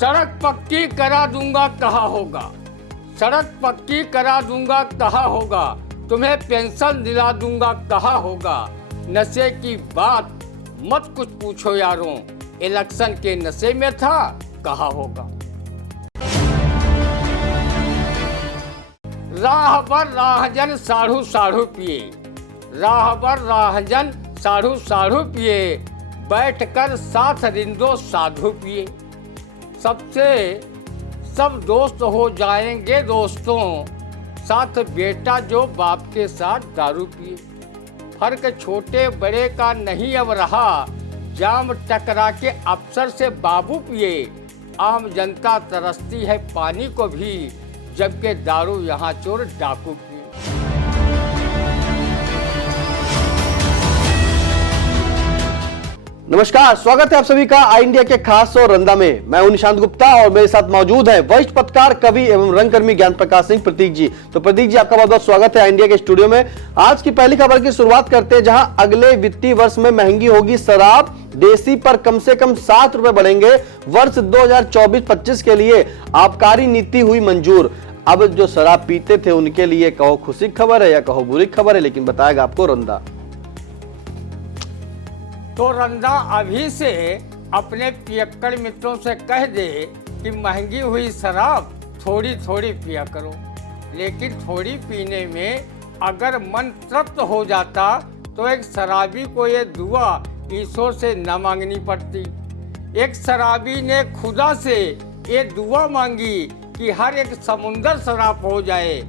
सड़क पक्की करा दूंगा कहा होगा, सड़क पक्की करा दूंगा कहा होगा, तुम्हें पेंशन दिला दूंगा कहा होगा। नशे की बात मत कुछ पूछो यारों, इलेक्शन के नशे में था कहा होगा। राहबर राहजन साढ़ू साढ़ू पिए, राहबर राहजन साढ़ू साढ़ू पिए, बैठकर साथ रिंदो साधु पिए। सबसे सब दोस्त हो जाएंगे दोस्तों, साथ बेटा जो बाप के साथ दारू पिए। फर्क छोटे बड़े का नहीं अब रहा, जाम टकरा के अफसर से बाबू पिए। आम जनता तरसती है पानी को भी, जबकि दारू यहाँ चोर डाकू पिए। नमस्कार, स्वागत है आप सभी का आई इंडिया के खास शो रंदा में। मैं हूं निशांत गुप्ता और मेरे साथ मौजूद हैं वरिष्ठ पत्रकार, कवि एवं रंगकर्मी ज्ञान प्रकाश सिंह प्रतीक जी। तो प्रतीक जी, आपका बहुत बहुत स्वागत है आई इंडिया के स्टूडियो में। आज की पहली खबर की शुरुआत करते हैं, जहां अगले वित्तीय वर्ष में महंगी होगी शराब। देसी पर कम से कम 7 रुपए बढ़ेंगे। वर्ष 2024-25 के लिए आबकारी नीति हुई मंजूर। अब जो शराब पीते थे उनके लिए कहो खुशी खबर है या कहो बुरी खबर है, लेकिन बताएगा आपको रंदा। तो रंदा अभी से अपने पियक्कड़ मित्रों से कह दे कि महंगी हुई शराब थोड़ी थोड़ी पिया करो, लेकिन थोड़ी पीने में अगर मन तृप्त हो जाता तो एक शराबी को ये दुआ ईश्वर से न मांगनी पड़ती। एक शराबी ने खुदा से ये दुआ मांगी कि हर एक समुंदर शराब हो जाए,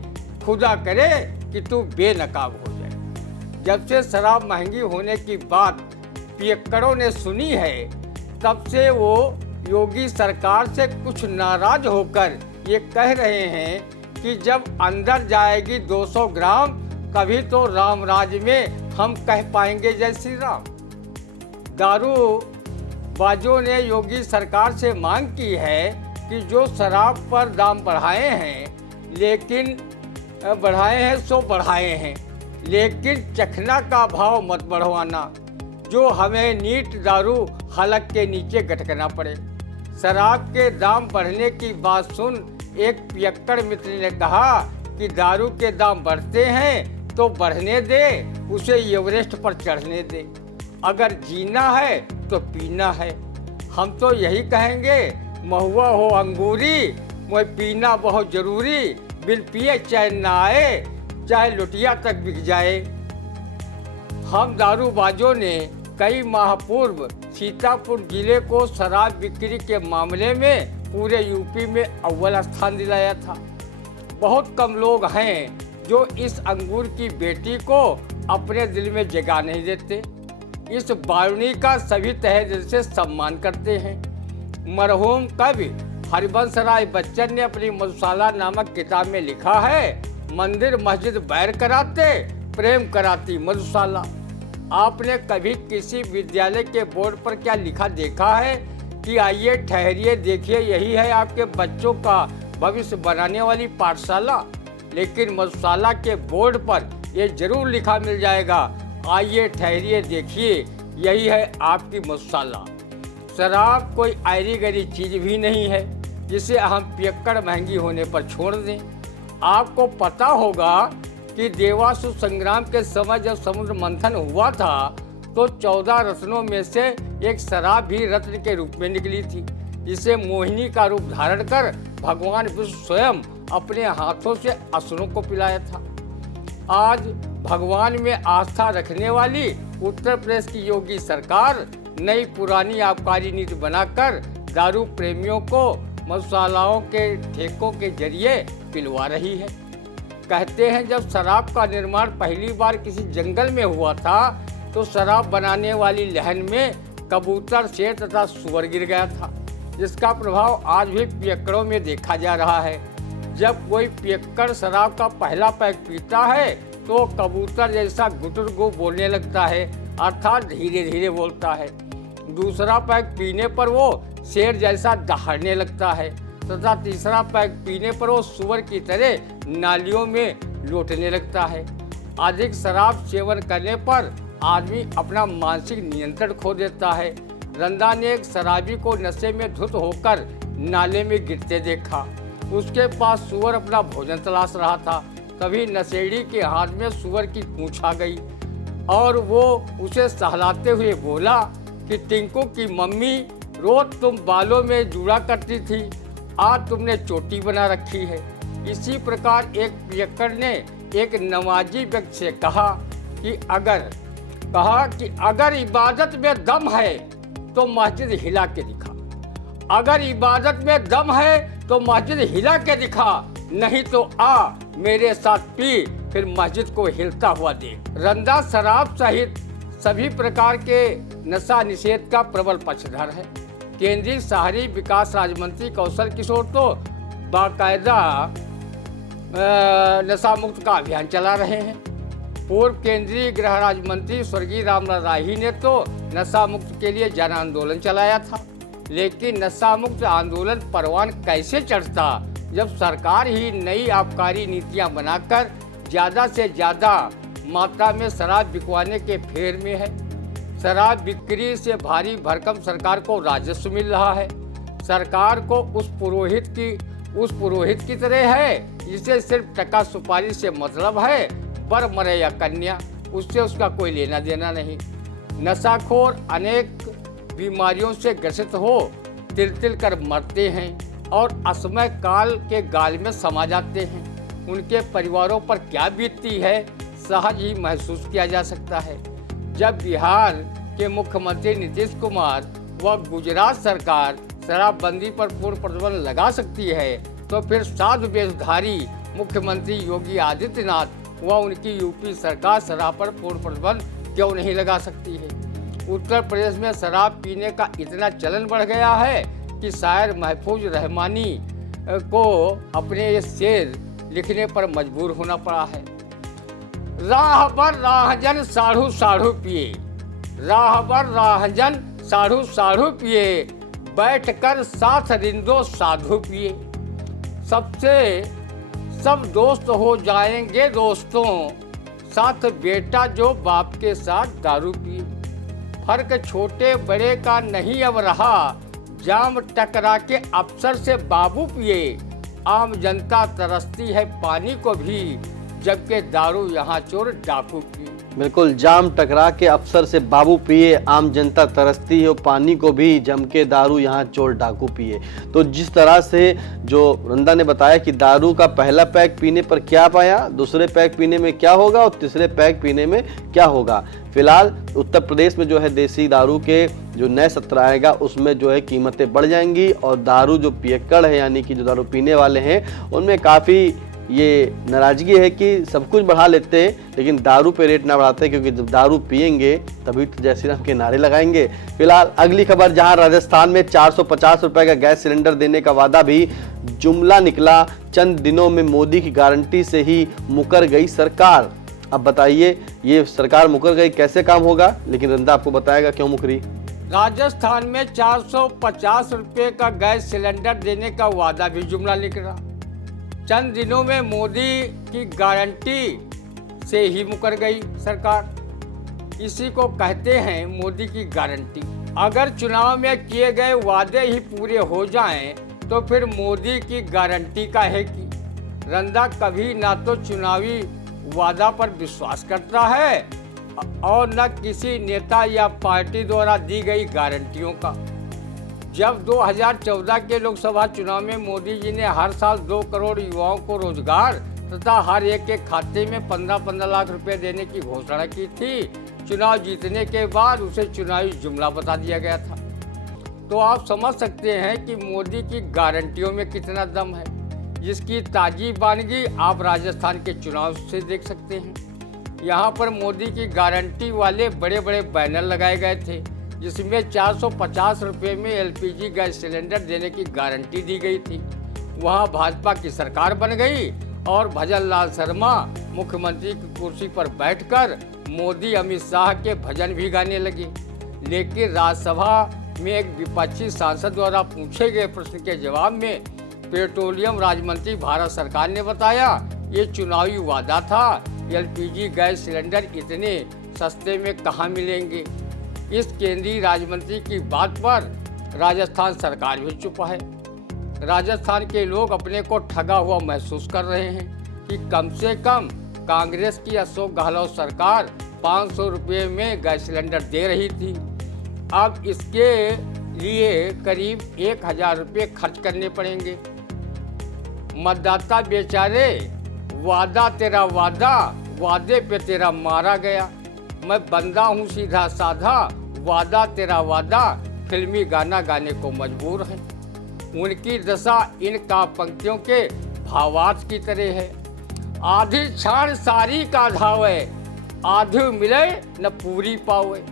खुदा करे कि तू बेनकाब हो जाए। जब से शराब महंगी होने की बात पियक्कड़ों ने सुनी है, तब से वो योगी सरकार से कुछ नाराज होकर ये कह रहे हैं कि जब अंदर जाएगी 200 ग्राम, कभी तो राम राज में हम कह पाएंगे जय श्री राम। दारू बाजों ने योगी सरकार से मांग की है कि जो शराब पर दाम बढ़ाए हैं सो बढ़ाए हैं, लेकिन चखना का भाव मत बढ़वाना, जो हमें नीट दारू हलक के नीचे गटकना पड़े। शराब के दाम बढ़ने की बात सुन एक पियक्कड़ मित्र ने कहा कि दारू के दाम बढ़ते हैं तो बढ़ने दे, उसे एवरेस्ट पर चढ़ने दे। अगर जीना है तो पीना है। हम तो यही कहेंगे, महुआ हो अंगूरी, वह पीना बहुत जरूरी, बिन पिए चैन ना आए, चाहे लुटिया तक बिक जाए। हम दारूबाजों ने कई माह पूर्व सीतापुर जिले को शराब बिक्री के मामले में पूरे यूपी में अव्वल स्थान दिलाया था। बहुत कम लोग हैं जो इस अंगूर की बेटी को अपने दिल में जगा नहीं देते। इस बावनी का सभी तहे दिल से सम्मान करते हैं। मरहूम कवि हरिवंश राय बच्चन ने अपनी मधुशाला नामक किताब में लिखा है, मंदिर मस्जिद बैर कराते, प्रेम कराती मधुशाला। आपने कभी किसी विद्यालय के बोर्ड पर क्या लिखा देखा है कि आइए ठहरिए देखिए, यही है आपके बच्चों का भविष्य बनाने वाली पाठशाला? लेकिन मधुशाला के बोर्ड पर यह जरूर लिखा मिल जाएगा, आइए ठहरिए देखिए, यही है आपकी मधुशाला। शराब कोई आयरी गरी चीज भी नहीं है जिसे हम पियक्कड़ महंगी होने पर छोड़ दें। आपको पता होगा कि देवासुर संग्राम के समय जब समुद्र मंथन हुआ था तो 14 रत्नों में से एक शराब भी रत्न के रूप में निकली थी, जिसे मोहिनी का रूप धारण कर भगवान विष्णु स्वयं अपने हाथों से असुरों को पिलाया था। आज भगवान में आस्था रखने वाली उत्तर प्रदेश की योगी सरकार नई पुरानी आबकारी नीति बनाकर दारू प्रेमियों को मधुशालाओं के ठेकों के जरिए पिलवा रही है। कहते हैं जब शराब का निर्माण पहली बार किसी जंगल में हुआ था तो शराब बनाने वाली लहन में कबूतर, शेर तथा सुअर गिर गया था, जिसका प्रभाव आज भी पियक्कड़ों में देखा जा रहा है। जब कोई पियक्कड़ शराब का पहला पैक पीता है तो कबूतर जैसा गुटुरगु बोलने लगता है, अर्थात धीरे धीरे बोलता है। दूसरा पैक पीने पर वो शेर जैसा दहाड़ने लगता है तथा तीसरा पैक पीने पर वो सुअर की तरह नालियों में लौटने लगता है। अधिक शराब सेवन करने पर आदमी अपना मानसिक नियंत्रण खो देता है। रंदा ने एक शराबी को नशे में धुत होकर नाले में गिरते देखा। उसके पास सुअर अपना भोजन तलाश रहा था। तभी नशेड़ी के हाथ में सुअर की पूंछ आ गई और वो उसे सहलाते हुए बोला कि टिंकू की मम्मी रोज तुम बालों में जुड़ा करती थी, आज तुमने चोटी बना रखी है। इसी प्रकार एक पियक्कड़ ने एक नमाजी व्यक्ति से कहा कि अगर इबादत में दम है तो मस्जिद हिला के दिखा, अगर इबादत में दम है तो मस्जिद हिला के दिखा, नहीं तो आ मेरे साथ पी, फिर मस्जिद को हिलता हुआ देख। रंदा शराब सहित सभी प्रकार के नशा निषेध का प्रबल पक्षधर है। केंद्रीय शहरी विकास राज्य मंत्री कौशल किशोर तो बाकायदा नशा मुक्त का अभियान चला रहे हैं। पूर्व केंद्रीय गृह राज्य मंत्री स्वर्गीय रामनाथ राही ने तो नशा मुक्त के लिए जन आंदोलन चलाया था, लेकिन नशा मुक्त आंदोलन परवान कैसे चढ़ता जब सरकार ही नई आबकारी नीतियां बनाकर ज़्यादा से ज़्यादा मात्रा में शराब बिकवाने के फेर में है। शराब बिक्री से भारी भरकम सरकार को राजस्व मिल रहा है। सरकार को उस पुरोहित की तरह है जिसे सिर्फ टका सुपारी से मतलब है, बर मरे या कन्या, उससे उसका कोई लेना देना नहीं। नशाखोर अनेक बीमारियों से ग्रसित हो तिल तिल कर मरते हैं और असमय काल के गाल में समा जाते हैं। उनके परिवारों पर क्या बीतती है सहज ही महसूस किया जा सकता है। जब बिहार के मुख्यमंत्री नीतीश कुमार व गुजरात सरकार शराबबंदी पर पूर्ण प्रतिबंध लगा सकती है, तो फिर साधु वेशधारी मुख्यमंत्री योगी आदित्यनाथ व उनकी यूपी सरकार शराब पर पूर्ण प्रतिबंध क्यों नहीं लगा सकती है। उत्तर प्रदेश में शराब पीने का इतना चलन बढ़ गया है कि शायर महफूज रहमानी को अपने ये शेर लिखने पर मजबूर होना पड़ा है। राह बर राहजन साढ़ू साढ़ू पिए, राह बर राहजन साढ़ू साढ़ू पिए, बैठकर साथ रिंदो साधु पिए। सब दोस्त हो जाएंगे दोस्तों, साथ बेटा जो बाप के साथ दारू पिए। फर्क छोटे बड़े का नहीं अब रहा, जाम टकरा के अफसर से बाबू पिए। आम जनता तरसती है पानी को भी, जबकि दारू यहाँ चोर डाकू पिए। बिल्कुल, जाम टकरा के अफसर से बाबू पिए, आम जनता तरसती है पानी को भी, जम के दारू यहाँ चोर डाकू पिए। तो जिस तरह से जो रंदा ने बताया कि दारू का पहला पैक पीने पर क्या पाया, दूसरे पैक पीने में क्या होगा और तीसरे पैक पीने में क्या होगा। फिलहाल उत्तर प्रदेश में जो है देसी दारू के जो नए सत्र आएगा उसमें जो है कीमतें बढ़ जाएंगी और दारू जो पियक्कड़ है यानी कि जो दारू पीने वाले हैं उनमें काफ़ी ये नाराजगी है कि सब कुछ बढ़ा लेते हैं लेकिन दारू पे रेट ना बढ़ाते, क्योंकि जब दारू पियेंगे तभी तो जय श्री राम के नारे लगाएंगे। फिलहाल अगली खबर, जहां राजस्थान में 450 रुपए का गैस सिलेंडर देने का वादा भी जुमला निकला। चंद दिनों में मोदी की गारंटी से ही मुकर गई सरकार। अब बताइए ये सरकार मुकर गई, कैसे काम होगा, लेकिन रंदा आपको बताएगा क्यों मुकरी। राजस्थान में 450 रुपए का गैस सिलेंडर देने का वादा भी जुमला निकला। चंद दिनों में मोदी की गारंटी से ही मुकर गई सरकार। इसी को कहते हैं मोदी की गारंटी। अगर चुनाव में किए गए वादे ही पूरे हो जाएं, तो फिर मोदी की गारंटी का है कि रंदा कभी ना तो चुनावी वादा पर विश्वास करता है और न किसी नेता या पार्टी द्वारा दी गई गारंटियों का। जब 2014 के लोकसभा चुनाव में मोदी जी ने हर साल 2 करोड़ युवाओं को रोजगार तथा हर एक के खाते में 15-15 लाख रुपए देने की घोषणा की थी, चुनाव जीतने के बाद उसे चुनावी जुमला बता दिया गया था। तो आप समझ सकते हैं कि मोदी की गारंटियों में कितना दम है, जिसकी ताजी बानगी आप राजस्थान के चुनाव से देख सकते हैं। यहाँ पर मोदी की गारंटी वाले बड़े बड़े बैनर लगाए गए थे, जिसमें 450 रुपये में एलपीजी गैस सिलेंडर देने की गारंटी दी गई थी। वहाँ भाजपा की सरकार बन गई और भजन लाल शर्मा मुख्यमंत्री की कुर्सी पर बैठकर मोदी अमित शाह के भजन भी गाने लगे। लेकिन राज्यसभा में एक विपक्षी सांसद द्वारा पूछे गए प्रश्न के जवाब में पेट्रोलियम राज्य मंत्री भारत सरकार ने बताया ये चुनावी वादा था, एलपीजी गैस सिलेंडर इतने सस्ते में कहाँ मिलेंगे। इस केंद्रीय राज्य मंत्री की बात पर राजस्थान सरकार भी चुप है। राजस्थान के लोग अपने को ठगा हुआ महसूस कर रहे हैं कि कम से कम कांग्रेस की अशोक गहलोत सरकार 500 रुपये में गैस सिलेंडर दे रही थी। अब इसके लिए करीब 1000 रुपये खर्च करने पड़ेंगे। मतदाता बेचारे वादा तेरा वादा, वादे पे तेरा मारा गया। मैं बंदा हूँ सीधा साधा, वादा तेरा वादा, फिल्मी गाना गाने को मजबूर है। उनकी दशा इन काव्य पंक्तियों के भावार्थ की तरह है। आधी छाड़ सारी का धावे, आधी मिले न पूरी पावे।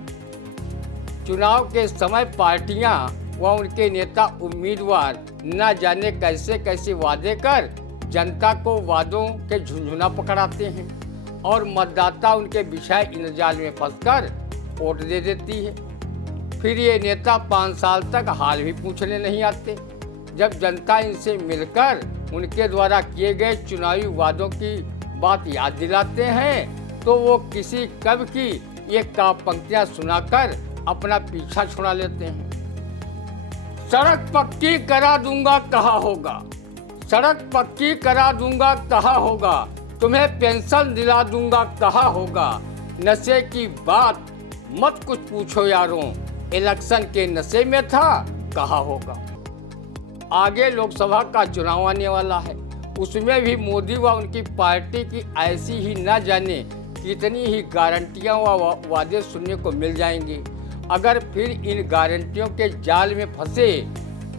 चुनाव के समय पार्टियां व उनके नेता उम्मीदवार न जाने कैसे कैसे वादे कर जनता को वादों के झुंझुना पकड़ाते हैं और मतदाता उनके विषय इंतजार में फंसकर वोट दे देती है। फिर ये नेता 5 साल तक हाल भी पूछने नहीं आते। जब जनता इनसे मिलकर उनके द्वारा किए गए चुनावी वादों की बात याद दिलाते हैं तो वो किसी कवि की ये काव्य पंक्तियां सुनाकर अपना पीछा छुड़ा लेते हैं। सड़क पक्की करा दूंगा कहा होगा, सड़क पक्की करा दूंगा कहा होगा, तुम्हें पेंशन दिला दूंगा कहा होगा। नशे की बात मत कुछ पूछो यारों, इलेक्शन के नशे में था कहा होगा। आगे लोकसभा का चुनाव आने वाला है, उसमें भी मोदी व उनकी पार्टी की ऐसी ही न जाने कितनी ही गारंटियां व वादे सुनने को मिल जाएंगे। अगर फिर इन गारंटियों के जाल में फंसे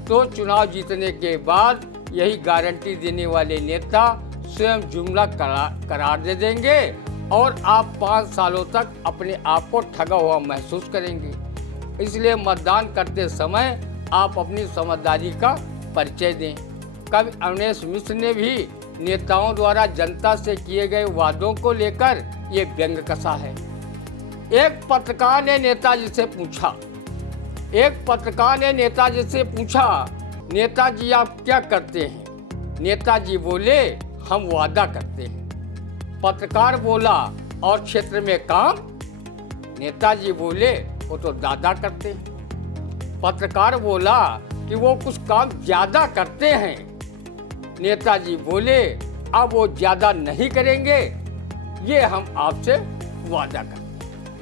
तो चुनाव जीतने के बाद यही गारंटी देने वाले नेता स्वयं जुमला करार दे देंगे और आप 5 सालों तक अपने आप को ठगा हुआ महसूस करेंगे। इसलिए मतदान करते समय आप अपनी समझदारी का परिचय दें। कवि अवनीश मिश्र ने भी नेताओं द्वारा जनता से किए गए वादों को लेकर ये व्यंग कसा है। एक पत्रकार ने नेताजी से पूछा, नेताजी आप क्या करते हैं? नेताजी बोले, हम वादा करते हैं। पत्रकार बोला, और क्षेत्र में काम? नेताजी बोले, वो तो दादा करते हैं। पत्रकार बोला कि वो कुछ काम ज्यादा करते हैं। नेताजी बोले, अब वो ज्यादा नहीं करेंगे, ये हम आपसे वादा करते हैं।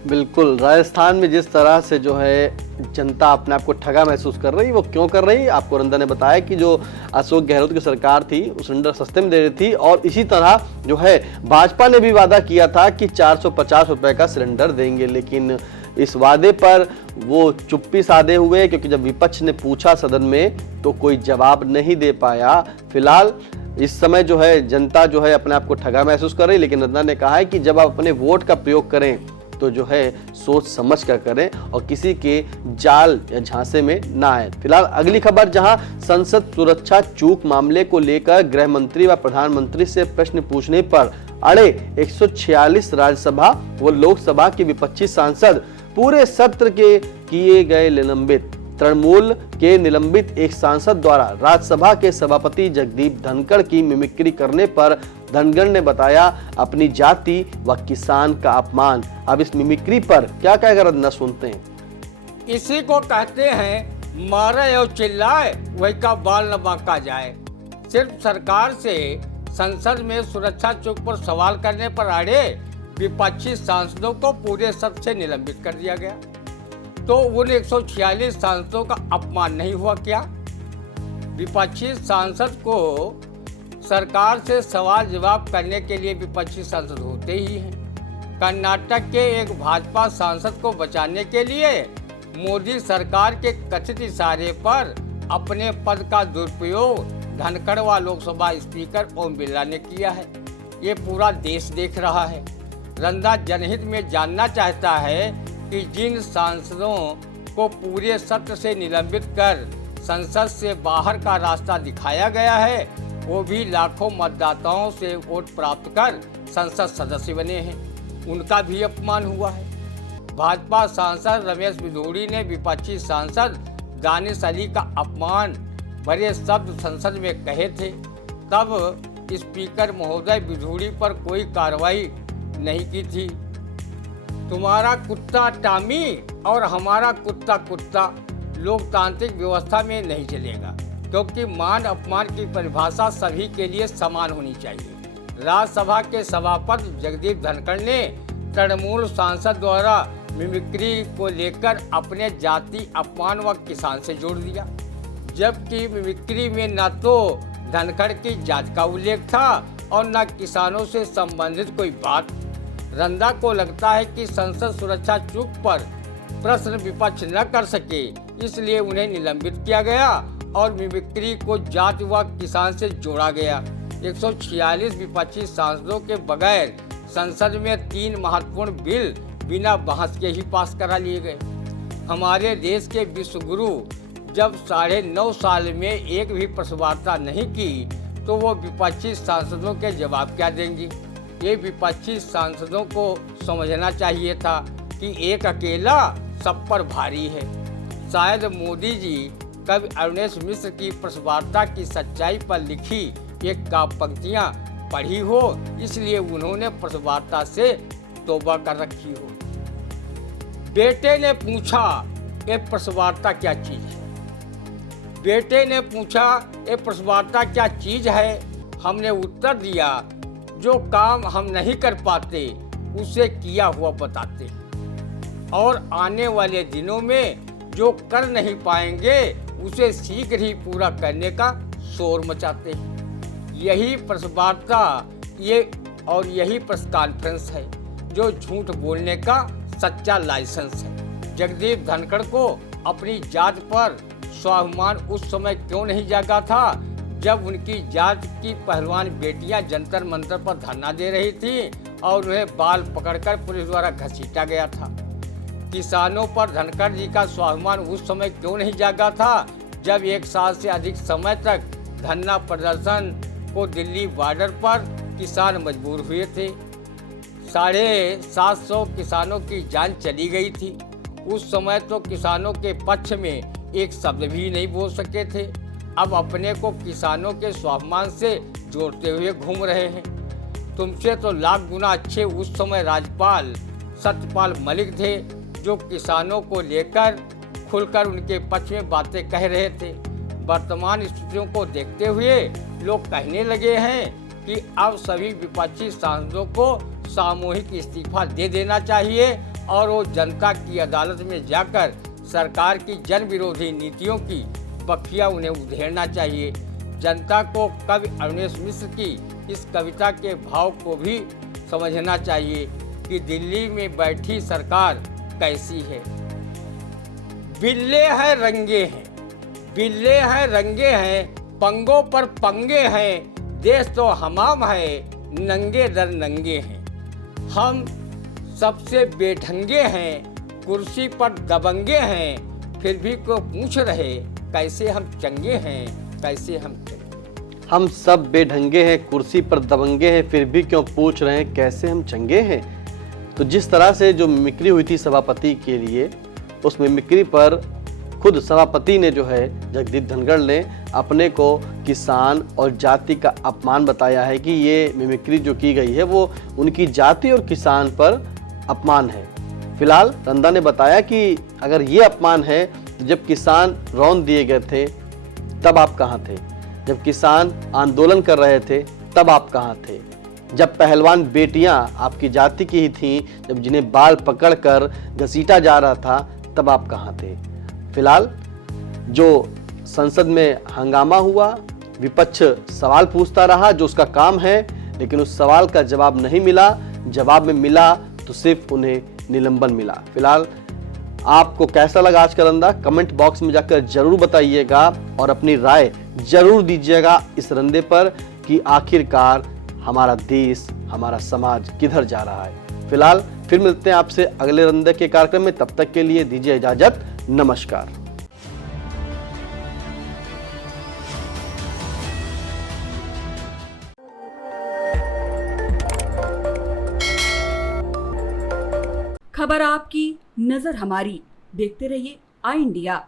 बिल्कुल, राजस्थान में जिस तरह से जो है जनता अपने आप को ठगा महसूस कर रही, वो क्यों कर रही? आपको रंदा ने बताया कि जो अशोक गहलोत की सरकार थी वो सिलेंडर सस्ते में दे रही थी और इसी तरह जो है भाजपा ने भी वादा किया था कि 450 रुपए का सिलेंडर देंगे, लेकिन इस वादे पर वो चुप्पी साधे हुए क्योंकि जब विपक्ष ने पूछा सदन में तो कोई जवाब नहीं दे पाया। फिलहाल इस समय जो है जनता जो है अपने आप को ठगा महसूस कर रही, लेकिन रंदा ने कहा है कि जब आप अपने वोट का प्रयोग करें तो जो है सोच समझ कर करें और किसी के जाल या झांसे में ना आए। फिलहाल अगली खबर, जहां संसद सुरक्षा चूक मामले को लेकर गृह मंत्री व प्रधानमंत्री से प्रश्न पूछने पर अड़े 146 राज्यसभा व लोकसभा के विपक्षी सांसद पूरे सत्र के किए गए निलंबित। तृणमूल के निलंबित एक सांसद द्वारा राज्यसभा के सभापति जगदीप धनखड़ की मिमिक्री करने पर धनखड़ ने बताया अपनी जाति व किसान का अपमान। अब इस मिमिक्री पर क्या कहेगा रंदा, सुनते हैं। इसी को कहते हैं मारे और चिल्लाए वही का बाल न बांका जाए। सिर्फ सरकार से संसद में सुरक्षा चूक पर सवाल करने पर अड़े विपक्षी सांसदों को पूरे सत्र से निलंबित कर दिया गया, तो उन 146 सांसदों का अपमान नहीं हुआ क्या? विपक्षी सांसद को सरकार से सवाल जवाब करने के लिए विपक्षी सांसद होते ही हैं। कर्नाटक के एक भाजपा सांसद को बचाने के लिए मोदी सरकार के कथित इशारे पर अपने पद का दुरुपयोग धनखड़ व लोकसभा स्पीकर ओम बिरला ने किया है। ये पूरा देश देख रहा है। रंदा जनहित में जानना चाहता है कि जिन सांसदों को पूरे सत्र से निलंबित कर संसद से बाहर का रास्ता दिखाया गया है, वो भी लाखों मतदाताओं से वोट प्राप्त कर संसद सदस्य बने हैं, उनका भी अपमान हुआ है। भाजपा सांसद रमेश बिधूड़ी ने विपक्षी सांसद दानिश अली का अपमान भरे शब्द संसद में कहे थे, तब स्पीकर महोदय बिधूड़ी पर कोई कार्रवाई नहीं की थी। तुम्हारा कुत्ता टामी और हमारा कुत्ता कुत्ता लोकतांत्रिक व्यवस्था में नहीं चलेगा। क्योंकि मान अपमान की परिभाषा सभी के लिए समान होनी चाहिए। राज्यसभा के सभापति जगदीप धनखड़ ने तृणमूल सांसद द्वारा मिमिक्री को लेकर अपने जाति अपमान व किसान से जोड़ दिया, जबकि मिमिक्री में न तो धनखड़ की जात का उल्लेख था और न किसानों से संबंधित कोई बात। रंदा को लगता है कि संसद सुरक्षा चूक पर प्रश्न विपक्ष न कर सके, इसलिए उन्हें निलंबित किया गया और मिमिक्री को जात व किसान से जोड़ा गया। 146 विपक्षी सांसदों के बगैर संसद में 3 महत्वपूर्ण बिल बिना बहस के ही पास करा लिए गए। हमारे देश के विश्व गुरु जब 9.5 साल में एक भी प्रेस वार्ता नहीं की तो वो विपक्षी सांसदों के जवाब क्या देंगी। ये विपक्षी सांसदों को समझना चाहिए था कि एक अकेला सब पर भारी है। शायद मोदी जी कवि अरुणेश मिश्र की प्रेस वार्ता की सच्चाई पर लिखी एक काव्य पंक्तियाँ पढ़ी हो, इसलिए उन्होंने प्रेस वार्ता से तौबा कर रखी हो। बेटे ने पूछा ये प्रेस वार्ता क्या चीज है। बेटे ने पूछा ये प्रेस वार्ता क्या चीज है। हमने उत्तर दिया जो काम हम नहीं कर पाते उसे किया हुआ बताते, और आने वाले दिनों में जो कर नहीं पाएंगे उसे शीघ्र ही पूरा करने का शोर मचाते। यही प्रेस वार्ता यही प्रेस कॉन्फ्रेंस है जो झूठ बोलने का सच्चा लाइसेंस है। जगदीप धनखड़ को अपनी जात पर स्वाभिमान उस समय क्यों नहीं जागा था जब उनकी जात की पहलवान बेटियां जंतर मंतर पर धरना दे रही थी और उन्हें बाल पकड़कर पुलिस द्वारा घसीटा गया था। किसानों पर धनखड़ जी का स्वाभिमान उस समय क्यों नहीं जागा था जब 1 साल से अधिक समय तक धरना प्रदर्शन को दिल्ली बॉर्डर पर किसान मजबूर हुए थे। 750 किसानों की जान चली गई थी। उस समय तो किसानों के पक्ष में एक शब्द भी नहीं बोल सके थे। अब अपने को किसानों के स्वाभिमान से जोड़ते हुए घूम रहे हैं। तुमसे तो लाख गुना अच्छे उस समय राज्यपाल सत्यपाल मलिक थे जो किसानों को लेकर खुलकर उनके पक्ष में बातें कह रहे थे। वर्तमान स्थितियों को देखते हुए लोग कहने लगे हैं कि अब सभी विपक्षी सांसदों को सामूहिक इस्तीफा दे देना चाहिए और वो जनता की अदालत में जाकर सरकार की जन विरोधी नीतियों की बखिया उन्हें उधेड़ना चाहिए। जनता को कवि अरुणेश मिश्र की इस कविता के भाव को भी समझना चाहिए कि दिल्ली में बैठी सरकार कैसी है। बिल्ले हैं रंगे हैं, बिल्ले हैं रंगे हैं, पंगों पर पंगे हैं, देश तो हमाम है, नंगे दर नंगे हैं। हम सबसे बेढंगे हैं, कुर्सी पर दबंगे हैं, फिर भी को पूछ रहे कैसे हम चंगे हैं, कैसे हम चंगे। हम सब बेढंगे हैं, कुर्सी पर दबंगे हैं, फिर भी क्यों पूछ रहे हैं कैसे हम चंगे हैं। तो जिस तरह से जो मिमिक्री हुई थी सभापति के लिए, उस मिमिक्री पर खुद सभापति ने जो है जगदीप धनखड़ ने अपने को किसान और जाति का अपमान बताया है कि ये मिमिक्री जो की गई है वो उनकी जाति और किसान पर अपमान है। फिलहाल रंदा ने बताया कि अगर ये अपमान है तो जब किसान रौंद दिए गए थे तब आप कहाँ थे, जब किसान आंदोलन कर रहे थे तब आप कहाँ थे, जब पहलवान बेटियां आपकी जाति की ही थीं, जब जिन्हें बाल पकड़कर घसीटा जा रहा था तब आप कहाँ थे। फिलहाल जो संसद में हंगामा हुआ, विपक्ष सवाल पूछता रहा जो उसका काम है, लेकिन उस सवाल का जवाब नहीं मिला। जवाब में मिला तो सिर्फ उन्हें निलंबन मिला। फिलहाल आपको कैसा लगा आज का रंदा, कमेंट बॉक्स में जाकर जरूर बताइएगा और अपनी राय जरूर दीजिएगा इस रंदे पर कि आखिरकार हमारा देश, हमारा समाज किधर जा रहा है। फिलहाल फिर मिलते हैं आपसे अगले रंदे के कार्यक्रम में, तब तक के लिए दीजिए इजाजत, नमस्कार। खबर आपकी, नजर हमारी। देखते रहिए आई इंडिया।